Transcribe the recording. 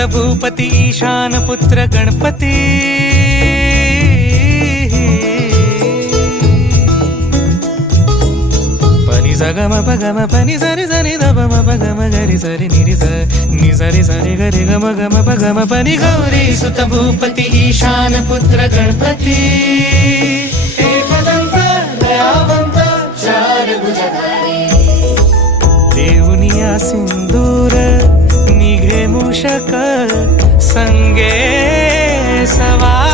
सुत भूपती ईशान पुत्र गणपती पनि सगम पगम पनि सरि सरि दपम पगम गरि सरि निरि स नि सरि सरि गरि गम गम पगम पनि गौरी सुत भूपती ईशान पुत्र गणपती एकदंत दयावंत चार भुजधारी देवनिया सिंदूर निघे मूषक संगे सवार